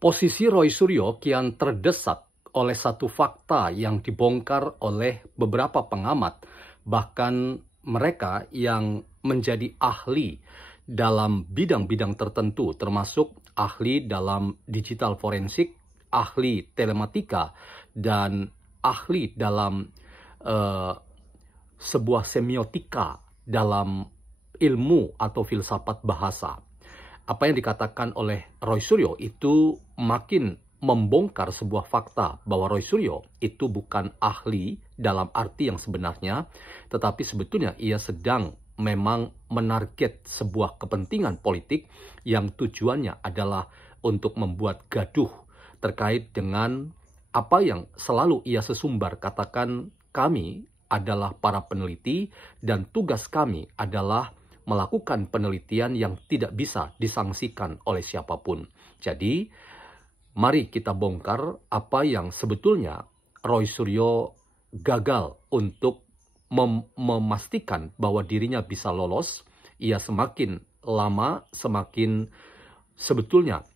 Posisi Roy Suryo kian terdesak oleh satu fakta yang dibongkar oleh beberapa pengamat, bahkan mereka yang menjadi ahli dalam bidang-bidang tertentu, termasuk ahli dalam digital forensik, ahli telematika, dan ahli dalam sebuah semiotika dalam ilmu atau filsafat bahasa. Apa yang dikatakan oleh Roy Suryo itu makin membongkar sebuah fakta bahwa Roy Suryo itu bukan ahli dalam arti yang sebenarnya, tetapi sebetulnya ia sedang memang menarget sebuah kepentingan politik yang tujuannya adalah untuk membuat gaduh terkait dengan apa yang selalu ia sesumbar katakan, kami adalah para peneliti dan tugas kami adalah melakukan penelitian yang tidak bisa disangsikan oleh siapapun. Jadi, mari kita bongkar apa yang sebetulnya Roy Suryo gagal untuk memastikan bahwa dirinya bisa lolos. Ia semakin lama, semakin sebetulnya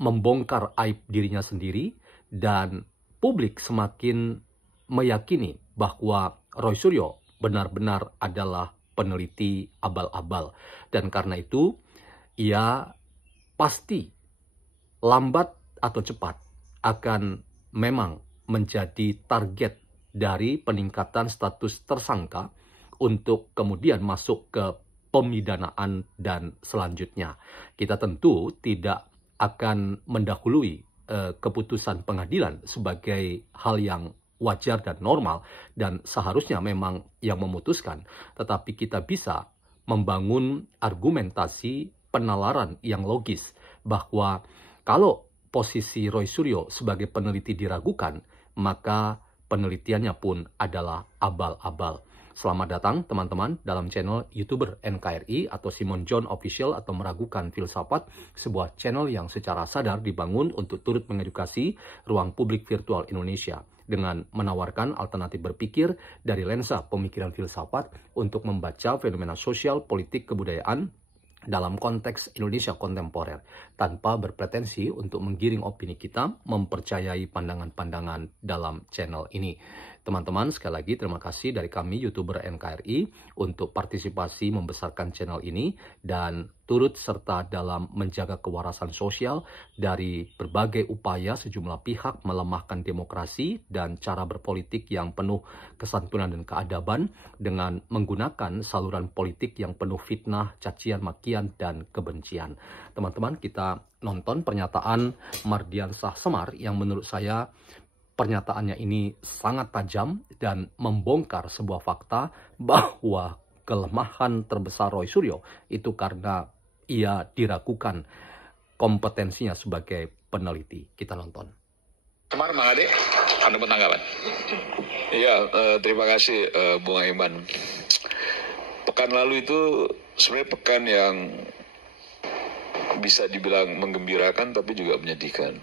membongkar aib dirinya sendiri, dan publik semakin meyakini bahwa Roy Suryo benar-benar adalah peneliti abal-abal. Dan karena itu, ia pasti lambat atau cepat akan memang menjadi target dari peningkatan status tersangka untuk kemudian masuk ke pemidanaan dan selanjutnya. Kita tentu tidak akan mendahului keputusan pengadilan sebagai hal yang wajar dan normal, dan seharusnya memang yang memutuskan. Tetapi kita bisa membangun argumentasi penalaran yang logis bahwa kalau posisi Roy Suryo sebagai peneliti diragukan, maka penelitiannya pun adalah abal-abal. Selamat datang teman-teman dalam channel YouTuber NKRI atau Simon John Official atau Meragukan Filsafat, sebuah channel yang secara sadar dibangun untuk turut mengedukasi ruang publik virtual Indonesia dengan menawarkan alternatif berpikir dari lensa pemikiran filsafat untuk membaca fenomena sosial, politik, kebudayaan dalam konteks Indonesia kontemporer, tanpa berpretensi untuk menggiring opini kita mempercayai pandangan-pandangan dalam channel ini. Teman-teman, sekali lagi terima kasih dari kami YouTuber NKRI untuk partisipasi membesarkan channel ini dan turut serta dalam menjaga kewarasan sosial dari berbagai upaya sejumlah pihak melemahkan demokrasi dan cara berpolitik yang penuh kesantunan dan keadaban dengan menggunakan saluran politik yang penuh fitnah, cacian, makian, dan kebencian. Teman-teman, kita nonton pernyataan Mardiansah Semar yang menurut saya pernyataannya ini sangat tajam dan membongkar sebuah fakta bahwa kelemahan terbesar Roy Suryo itu karena ia diragukan kompetensinya sebagai peneliti. Kita nonton. Semar, Mang Ade, Anda bertanggapan? Iya, terima kasih Bung Aiman. Pekan lalu itu sebenarnya pekan yang bisa dibilang menggembirakan tapi juga menyedihkan.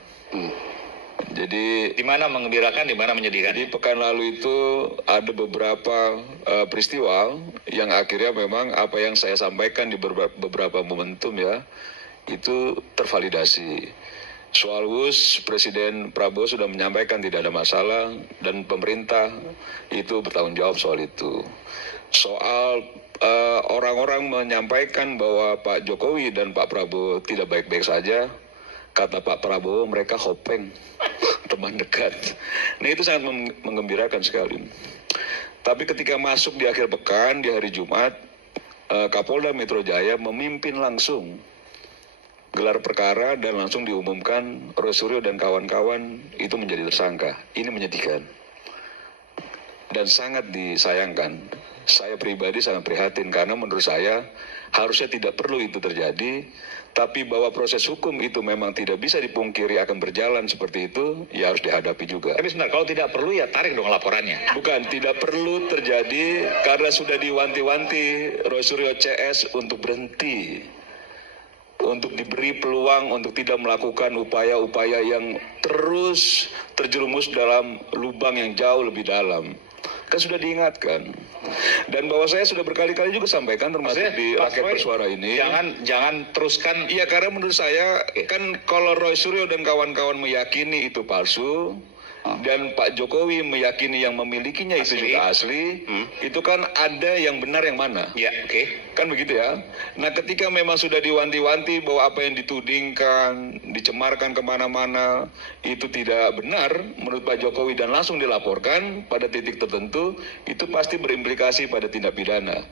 Jadi di mana mengembirakan, di mana menyedihkan? Jadi pekan lalu itu ada beberapa peristiwa yang akhirnya memang apa yang saya sampaikan di beberapa momentum ya itu tervalidasi. Soal WUS, Presiden Prabowo sudah menyampaikan tidak ada masalah dan pemerintah itu bertanggung jawab soal itu. Soal orang-orang menyampaikan bahwa Pak Jokowi dan Pak Prabowo tidak baik-baik saja, kata Pak Prabowo mereka hopeng, teman dekat. Nah itu sangat menggembirakan sekali. Tapi ketika masuk di akhir pekan, di hari Jumat, Kapolda Metro Jaya memimpin langsung gelar perkara dan langsung diumumkan Roy Suryo dan kawan-kawan itu menjadi tersangka. Ini menyedihkan dan sangat disayangkan. Saya pribadi sangat prihatin karena menurut saya harusnya tidak perlu itu terjadi. Tapi bahwa proses hukum itu memang tidak bisa dipungkiri akan berjalan seperti itu, ya harus dihadapi juga. Tapi sebentar, kalau tidak perlu ya tarik dong laporannya. Bukan, tidak perlu terjadi karena sudah diwanti-wanti Roy Suryo CS untuk berhenti. Untuk diberi peluang untuk tidak melakukan upaya-upaya yang terus terjerumus dalam lubang yang jauh lebih dalam. Kan sudah diingatkan. Dan bahwa saya sudah berkali-kali juga sampaikan termasuk Maksudnya, di Pak rakyat Roy, bersuara ini. Jangan teruskan. Iya, karena menurut saya kan kalau Roy Suryo dan kawan-kawan meyakini itu palsu, dan Pak Jokowi meyakini yang memilikinya itu juga asli, itu kan ada yang benar yang mana? Ya, oke. Kan begitu ya. Nah, ketika memang sudah diwanti-wanti bahwa apa yang ditudingkan, dicemarkan kemana-mana, itu tidak benar menurut Pak Jokowi dan langsung dilaporkan pada titik tertentu, itu pasti berimplikasi pada tindak pidana.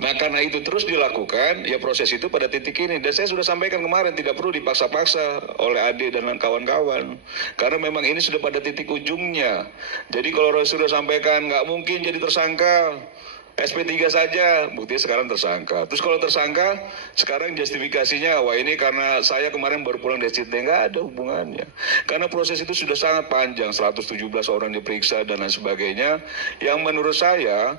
Nah, karena itu terus dilakukan, ya proses itu pada titik ini. Dan saya sudah sampaikan kemarin, tidak perlu dipaksa-paksa oleh adik dan kawan-kawan. Karena memang ini sudah pada titik ujungnya. Jadi kalau Roy sudah sampaikan, nggak mungkin jadi tersangka, SP3 saja, buktinya sekarang tersangka. Terus kalau tersangka, sekarang justifikasinya, wah ini karena saya kemarin baru pulang dari Sydney, nggak ada hubungannya. Karena proses itu sudah sangat panjang, 117 orang diperiksa dan lain sebagainya, yang menurut saya,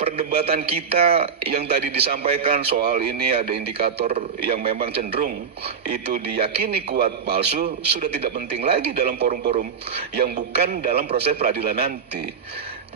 perdebatan kita yang tadi disampaikan soal ini ada indikator yang memang cenderung itu diyakini kuat palsu, sudah tidak penting lagi dalam forum-forum yang bukan dalam proses peradilan nanti.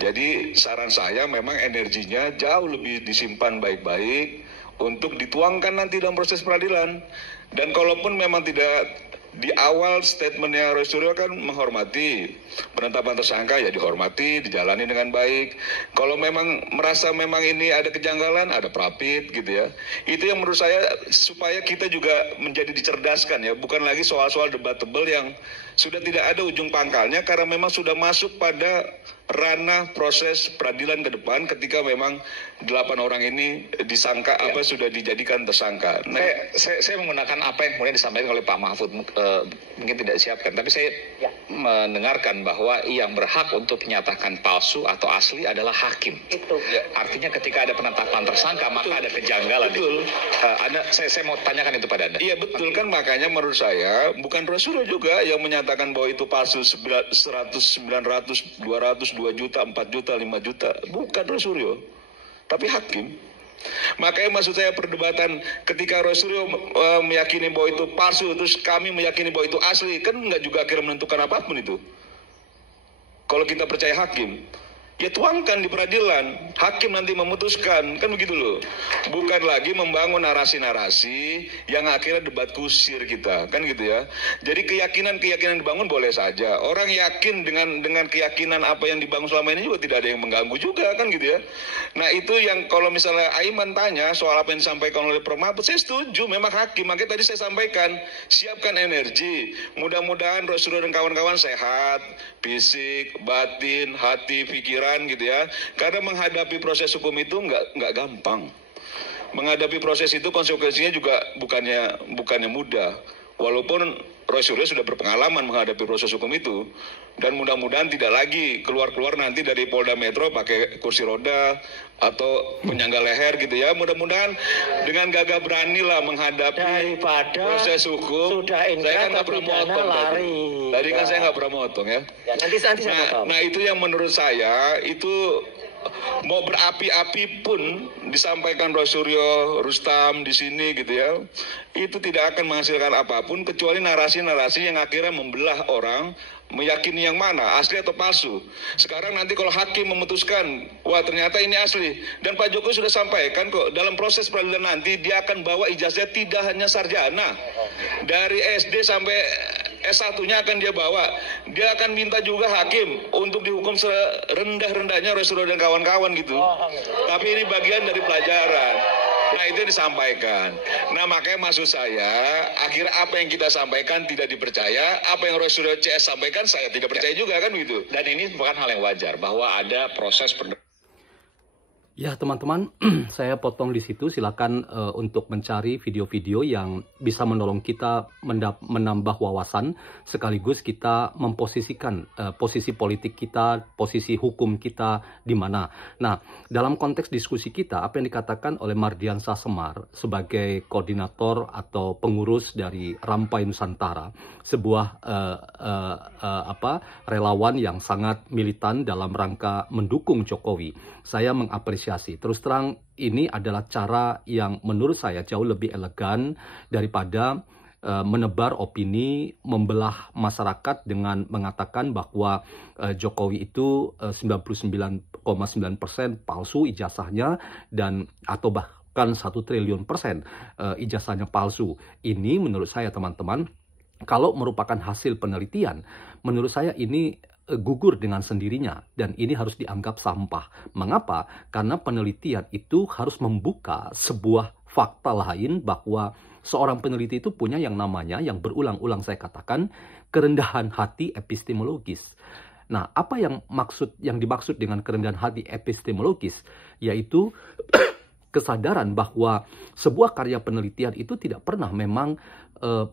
Jadi saran saya memang energinya jauh lebih disimpan baik-baik untuk dituangkan nanti dalam proses peradilan. Dan kalaupun memang tidak, di awal statementnya Roy Suryo kan menghormati penetapan tersangka, ya dihormati, dijalani dengan baik. Kalau memang merasa memang ini ada kejanggalan, ada prapit gitu ya. Itu yang menurut saya supaya kita juga menjadi dicerdaskan ya, bukan lagi soal-soal debatable yang sudah tidak ada ujung pangkalnya karena memang sudah masuk pada ranah proses peradilan ke depan ketika memang 8 orang ini disangka sudah dijadikan tersangka. Nah, Saya menggunakan apa yang kemudian disampaikan oleh Pak Mahfud, mungkin tidak disiapkan, tapi saya mendengarkan bahwa yang berhak untuk menyatakan palsu atau asli adalah hakim. Itu. Artinya ketika ada penetapan tersangka maka ada kejanggalan. Betul. Saya mau tanyakan itu pada Anda. Iya betul kan, makanya menurut saya bukan Roy Suryo juga yang menyatakan bahwa itu palsu 100, 900, 200, 2 juta, 4 juta, 5 juta. Bukan Roy Suryo, tapi hakim. Makanya maksud saya perdebatan ketika Roy Suryo meyakini bahwa itu palsu, terus kami meyakini bahwa itu asli, kan nggak juga akhirnya menentukan apapun itu. Kalau kita percaya hakim, ya tuangkan di peradilan, hakim nanti memutuskan, kan begitu loh. Bukan lagi membangun narasi-narasi yang akhirnya debat kusir kita, kan gitu ya. Jadi keyakinan dibangun boleh saja. Orang yakin dengan keyakinan apa yang dibangun selama ini juga tidak ada yang mengganggu juga, kan gitu ya. Nah itu yang kalau misalnya Aiman tanya soal apa yang disampaikan oleh Prof. Mahfud, saya setuju, memang hakim. Makanya tadi saya sampaikan, siapkan energi. Mudah-mudahan Roy Suryo dan kawan-kawan sehat, fisik, batin, hati, pikiran gitu ya. Karena menghadapi proses hukum itu nggak gampang. Menghadapi proses itu konsekuensinya juga bukannya mudah. Walaupun Roy Suryo sudah berpengalaman menghadapi proses hukum itu, dan mudah-mudahan tidak lagi keluar nanti dari Polda Metro pakai kursi roda atau penyangga leher gitu ya. Mudah-mudahan dengan gagah beranilah menghadapi daripada proses hukum. sudah Saya kan nggak pernah motong lari. tadi kan saya nggak pernah motong ya. Nanti saya tahu. Nah itu yang menurut saya itu mau berapi-api pun disampaikan Roy Suryo, Rustam di sini gitu ya, itu tidak akan menghasilkan apapun kecuali narasi-narasi yang akhirnya membelah orang, meyakini yang mana, asli atau palsu. Sekarang nanti kalau hakim memutuskan, wah ternyata ini asli, dan Pak Jokowi sudah sampaikan kok, dalam proses peradilan nanti dia akan bawa ijazah tidak hanya sarjana, dari SD sampai S1-nya akan dia bawa. Dia akan minta juga hakim untuk dihukum serendah-rendahnya Roy Suryo dan kawan-kawan gitu. Tapi ini bagian dari pelajaran. Nah itu yang disampaikan. Nah makanya maksud saya, akhirnya apa yang kita sampaikan tidak dipercaya, apa yang Roy Suryo CS sampaikan saya tidak percaya juga, kan begitu. Dan ini bukan hal yang wajar bahwa ada proses Ya teman-teman, saya potong di situ. Silakan untuk mencari video-video yang bisa menolong kita menambah wawasan, sekaligus kita memposisikan posisi politik kita, posisi hukum kita di mana. Nah, dalam konteks diskusi kita, apa yang dikatakan oleh Mardiansah Semar sebagai koordinator atau pengurus dari Rampai Nusantara, sebuah relawan yang sangat militan dalam rangka mendukung Jokowi. Saya mengapresiasi. Terus terang, ini adalah cara yang menurut saya jauh lebih elegan daripada menebar opini, membelah masyarakat dengan mengatakan bahwa Jokowi itu 99,9% palsu ijazahnya dan atau bahkan 1 triliun persen ijazahnya palsu. Ini menurut saya teman-teman, kalau merupakan hasil penelitian, menurut saya ini gugur dengan sendirinya dan ini harus dianggap sampah. Mengapa? Karena penelitian itu harus membuka sebuah fakta lain bahwa seorang peneliti itu punya yang namanya, yang berulang-ulang saya katakan, kerendahan hati epistemologis. Nah, apa yang dimaksud dengan kerendahan hati epistemologis? Yaitu kesadaran bahwa sebuah karya penelitian itu tidak pernah memang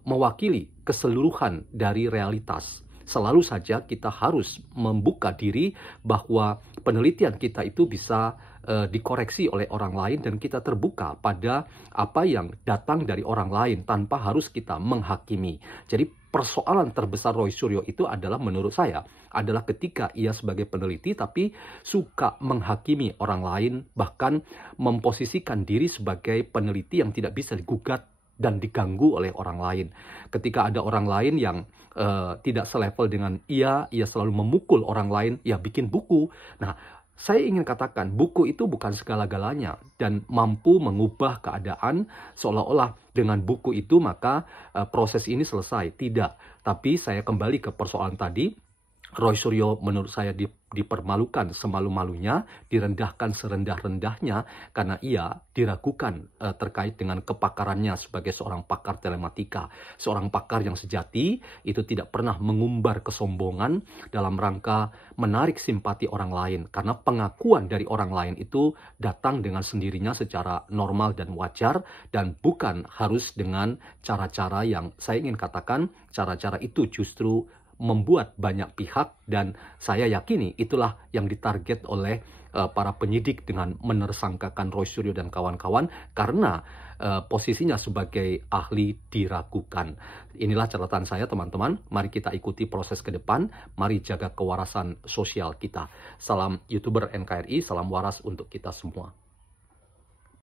mewakili keseluruhan dari realitas. Selalu saja kita harus membuka diri bahwa penelitian kita itu bisa dikoreksi oleh orang lain dan kita terbuka pada apa yang datang dari orang lain tanpa harus kita menghakimi. Jadi persoalan terbesar Roy Suryo itu adalah menurut saya adalah ketika ia sebagai peneliti tapi suka menghakimi orang lain, bahkan memposisikan diri sebagai peneliti yang tidak bisa digugat dan diganggu oleh orang lain. Ketika ada orang lain yang tidak selevel dengan ia selalu memukul orang lain, ia bikin buku. Nah, saya ingin katakan buku itu bukan segala-galanya dan mampu mengubah keadaan seolah-olah dengan buku itu maka proses ini selesai. Tidak. Tapi saya kembali ke persoalan tadi. Roy Suryo menurut saya dipermalukan semalu-malunya, direndahkan serendah-rendahnya karena ia diragukan terkait dengan kepakarannya sebagai seorang pakar telematika. Seorang pakar yang sejati itu tidak pernah mengumbar kesombongan dalam rangka menarik simpati orang lain. Karena pengakuan dari orang lain itu datang dengan sendirinya secara normal dan wajar dan bukan harus dengan cara-cara yang saya ingin katakan cara-cara itu justru membuat banyak pihak dan saya yakini itulah yang ditarget oleh para penyidik dengan menersangkakan Roy Suryo dan kawan-kawan karena posisinya sebagai ahli diragukan. Inilah catatan saya teman-teman, mari kita ikuti proses ke depan, mari jaga kewarasan sosial kita. Salam YouTuber NKRI, salam waras untuk kita semua.